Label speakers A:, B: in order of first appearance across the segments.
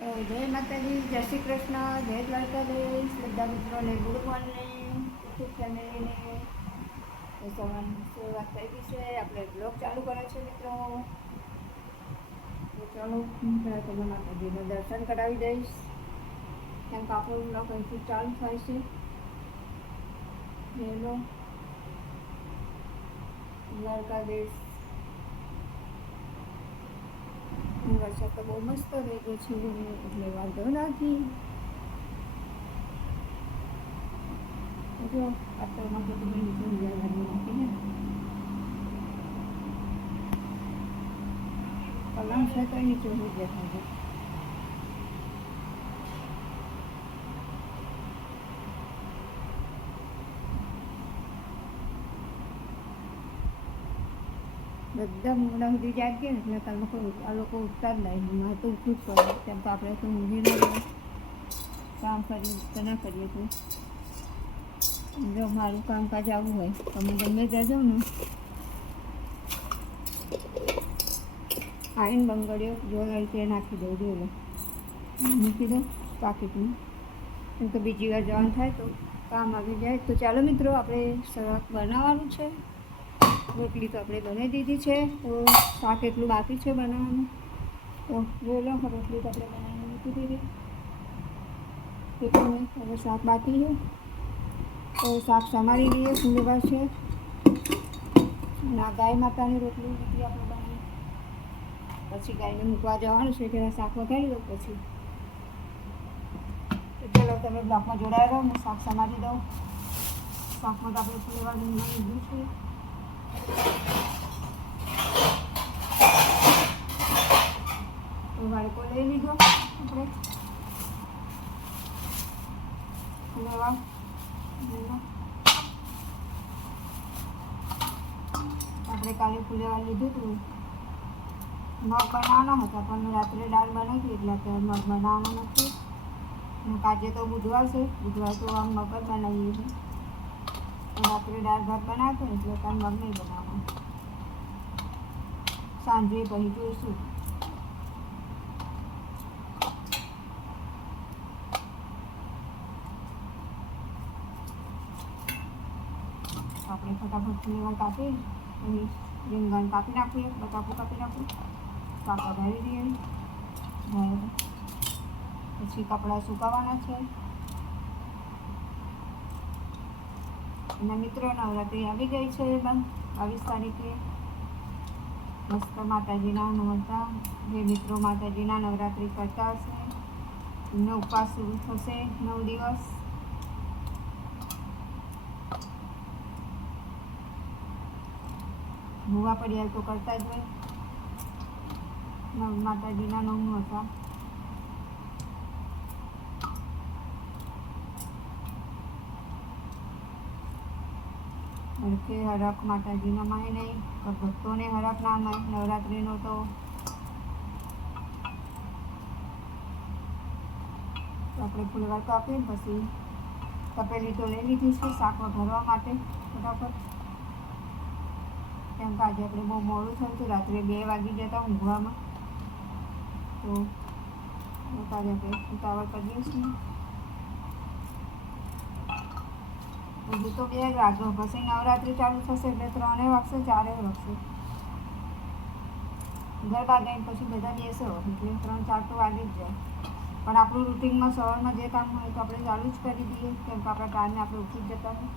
A: જય માતાજી, જય શ્રી કૃષ્ણ, જય દ્વારકાધીશ. બધા મિત્રોને ગુડ મોર્નિંગ. યુટ્યુબ ફેમિલીને સવારની શરૂઆત થઈ ગઈ છે. આપણે બ્લોગ ચાલુ કરે છે મિત્રો. તો ચાલો તમને માતાજીનું દર્શન કરાવી દઈશ. કેમ કે આપણો બ્લોગ અહીંથી ચાલુ થાય છે. હેલો દ્વારકાધીશ. વરસાદ તો બહુ મસ્ત રહી ગયો છે એટલે વાંધો નથી. જો અત્યારમાં તો તમે નીચે લાગી નાખીને પલંગ છે તો નીચે ઊંઘી ગયા બધા મોડા સુધી જાગીએ ને એટલે લોકો આ લોકો ઉઠતા જ નહીં. મારે તો ઉઠવું જ પડે. કેમ કે આપણે તો ઊંઘી ન રહે કામ કરીએ તો ના કરીએ તો જો મારું કામકાજ આવું હોય. તમે ગમે ત્યાં જાઓ ને. આવીને બંગડીઓ જો એ રીતે નાખી દઉં, જોઈ લો. મૂકી દઉં પાકીટમાં. કેમ કે બીજી વાર જવાનું થાય તો કામ આવી જાય. તો ચાલો મિત્રો, આપણે સરસ બનાવવાનું છે. રોટલી તો આપણે બનાવી દીધી છે. તો શાક એટલું બાકી છે બનાવવાનું. તો બોલો રોટલી તો આપણે બનાવીને મૂકી દીધી. એટલું હવે શાક બાકી છે. તો શાક સમારી લઈએ ફૂલેવા છે. ના ગાય માતાની રોટલી દીધી આપણે બનાવી. પછી ગાયને મૂકવા જવાનું છે કે શાક વગાડી દઉં પછી. ચલો, તમે બ્લોકમાં જોડાયા રહો, હું શાક સમારી દઉં. શાકમાં તો આપણે ફૂલેવા લીધું છે. વાળકો લઈ લીધો આપણે. કાલે ફુલેવા લીધું હતું. મગ બનાવવાના હતા, પણ રાત્રે દાળ બનાવી એટલે અત્યારે મગ બનાવવાનો નથી. કાજે તો બુધવાર છે, બુધવાર તો આમ મગ જ બનાવીએ છીએ. રાત્રે દાળ ભાત બનાવતો એટલે કાલ મગ નહીં સાંજે પછી જોઈશું. આપણે ફટાફટ ફુલેવર કાપી પછી રીંગણ કાપી નાખીએ બટાકું કાપી નાખું શાક ભરી દઈએ. પછી કપડાં સુકાવાના છે. અને મિત્રો, નવરાત્રિ આવી ગઈ છે બાવીસ તારીખે મસ્ત માતાજીના નવરતા જે મિત્રો માતાજીના નવરાત્રિ કરતા હશે. એમનો ઉપવાસ શરૂ થશે નવ દિવસ. ભૂવા પડ્યા તો કરતા જ હોય. માતાજીના નવનું હતા. હરખે હરખ માતાજીનો માય નહીં પણ ભક્તોને હરખ ના માય, નવરાત્રિનો તો આપણે ફૂલવાર કાપીએ પછી તપેલી તો લઈ લીધી છે શાક ભરવા માટે ફટાફટ. કેમ કે આજે આપણે બહુ મોડું થયું હતું રાત્રે બે વાગી જતા ઊંઘવામાં. તો આજે આપણે ઉતાવળ કરીએ છીએ. હજુ તો બે રાતો પછી નવરાત્રિ ચાલુ થશે એટલે ત્રણે વાગશે, ચારે વાગશે. ગરબા ગાઈને પછી બધા બેસો એટલે ત્રણ, ચાર તો વાગી જ જાય. પણ આપણું રૂટિનમાં સવારમાં જે કામ હોય તો આપણે ચાલુ જ કરી દઈએ, કેમ કે આપણા ટાઈમે આપણે ઉઠી જ જતા હોય.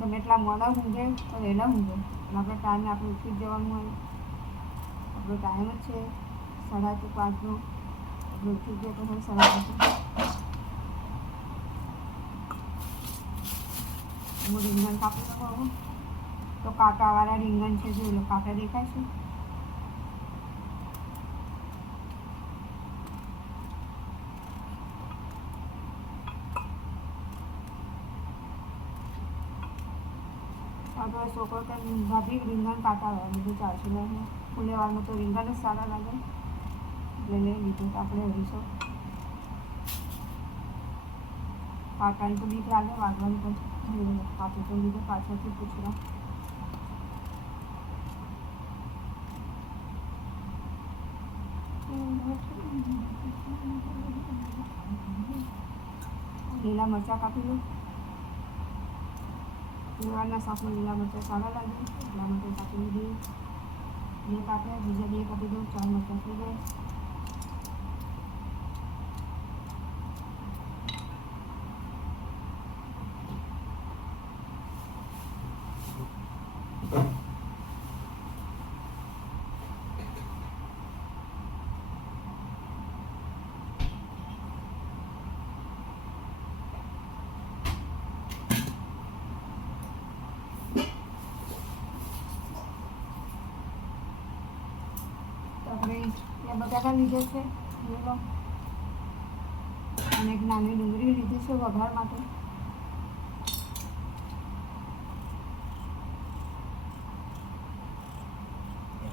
A: તમે એટલા મોડા ઊંઘે તો વહેલા ઊંઘે. અને આપણે ટાઈમે આપણે ઉઠી જવાનું હોય. આપણો ટાઈમ જ છે સાડા પાંચનો. આપણે ઉઠી જઈએ તો સાડા પાંચ. હું રીંગણ કાપી હવે તો કાંટાવાળા રીંગણ છે જોઈ લો કાંટા દેખાય છે. આપણે છોકરો કે ભાભી રીંગણ કાંટા હોય બધું ચાલશે નહીં. ફૂલેવાળમાં તો રીંગણ જ સારા લાગે. એટલે લઈ લીધું આપણે હરીશો. કાંટાની તો બીક લાગે વાગવાની પણ. આપી, તો લીધું પાછળથી પૂછવા લીલા મરચાં કાપી લો. ઉવાળના શાકમાં લીલા મરચાં સારા લાગે. લીલા મરચાં કાપી લીધી બે કાપ્યા, બીજા બે કાપી દઉં, ચાર મરચાં થઈ ગયા. બે બટાકા લીધે છે? અને એક નાની ડુંગળી લીધી છે વઘાર માટે.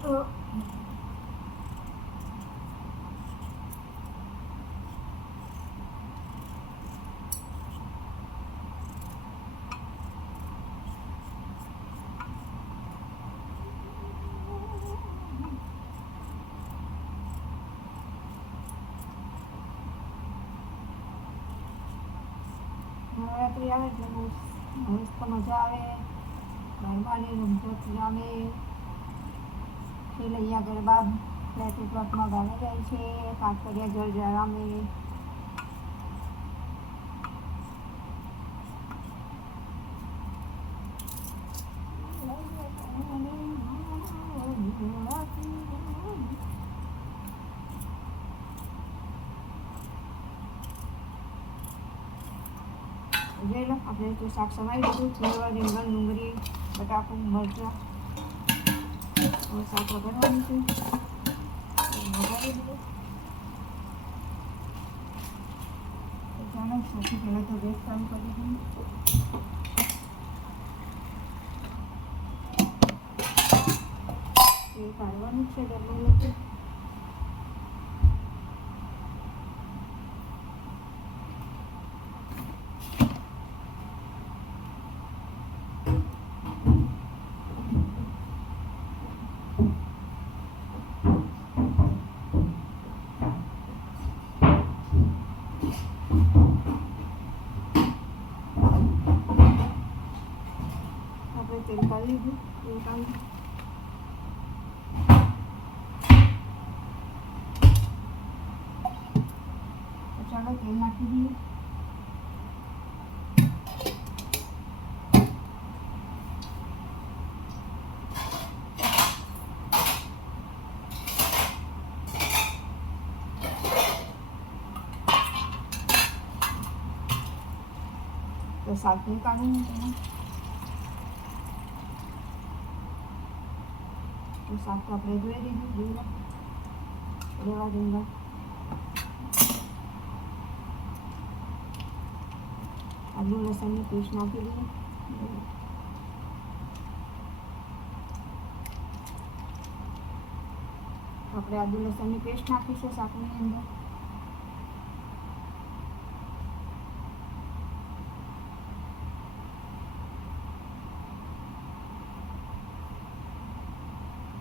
A: તો નવરાત્રિ આવે એટલે બહુ મસ્ત મજા આવે ગરબાની રમઝટ જામે. અહીંયા ગરબા ફ્લેટ પ્લોટમાં ગામે જાય છે કાંકરિયા જળ જરામે જોઈ લો આપણે તો શાક સમાવી દીધું ફુલવા રીંગણ, ડુંગળી, બટાકું, મરચાં, હવે શાક વઘારવાનું છે. વઘારી દીધું. ચાલો સૌથી પહેલાં તો ગેસ ચાલુ કરી એ કાઢવાનું છે ડબ્બો નથી આપણે તેલ કાઢી લીધું તેલ કાઢી તો ચાલો તેલ નાખી દઈએ તો શાક નહીં કાઢું તેમાં તો શાક તો આપણે ધોઈ દીધું જીરા રેવા રીંગણ આદુ લસણની પેસ્ટ નાખી દઈએ આપણે આદુ લસણની પેસ્ટ નાખીશું શાકની અંદર.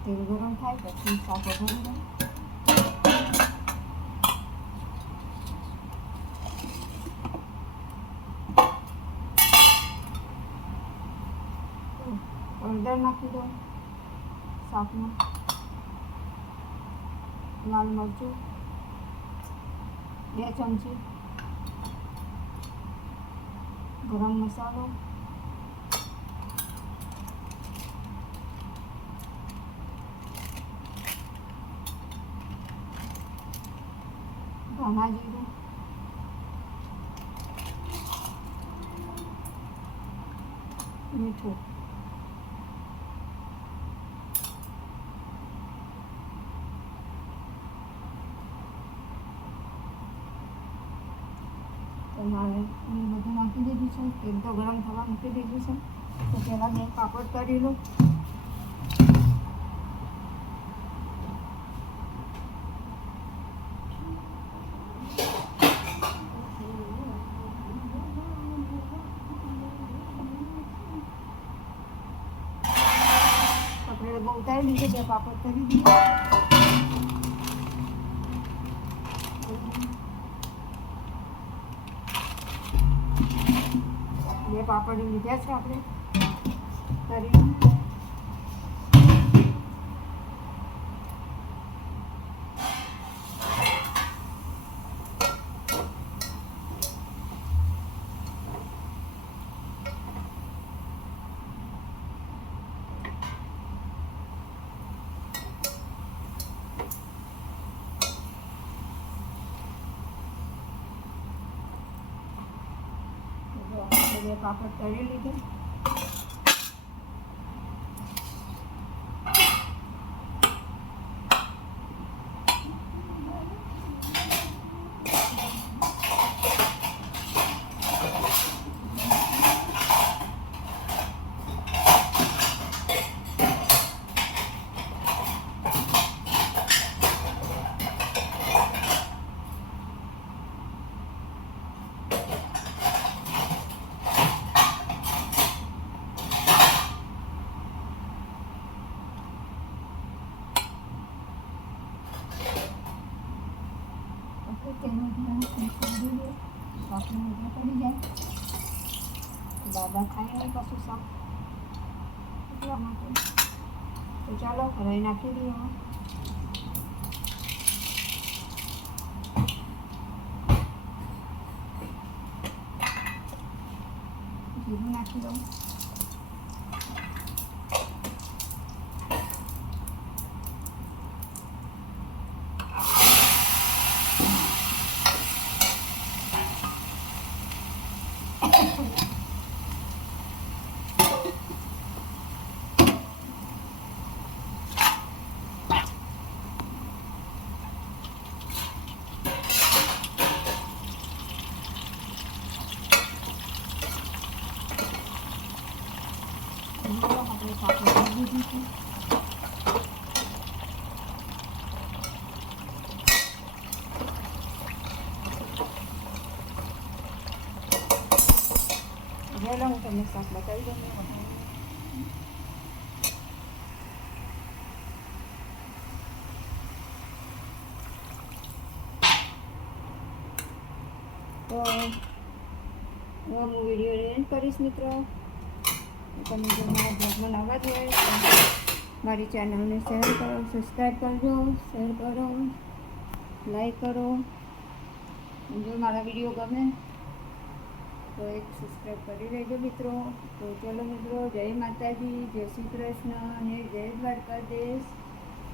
A: તેલ ગરમ થાય, પછી શાક વઘારી દઉં. હળદર નાખી દઉં શાકમાં લાલ મરચું બે ચમચી ગરમ મસાલો ધાણા જીરું મીઠું તો મારે એ બધું નાખી દીધું છે તેલ તો ગરમ થવા મૂકી દીધું છે. તો પહેલાં મેં પાપડ કરી લો. બહુ ઉતારી લીધું બે પાપડ કરી દીધું બે પાપડ લીધા છે આપણે. તરીને તો જો આપણે બે પાપડ તળી લીધા ઓકે તેનું ધ્યાન છોડી દે શાકની મજા પડી જાય દાદા ખાય નહીં કશું શાક એટલા માટે તો ચાલો રહી નાખી દઈએ. જીરું નાખી દઉં ચાલો આપણે શાક ચાલો હું તમને શાક બતાવી દઉં. તો હું વીડિયો એન્ડ કરીશ મિત્રો તમે જો મારા બ્લોગમાં નવા જ હોય મારી ચેનલને શેર કરો સબસ્ક્રાઈબ કરજો, શેર કરો લાઈક કરો. જો મારા વીડિયો ગમે તો એક સબસ્ક્રાઈબ કરી લેજો મિત્રો. તો ચલો મિત્રો, જય માતાજી, જય શ્રી કૃષ્ણ અને જય દ્વારકાધીશ.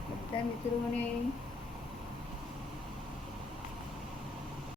A: બધા મિત્રોને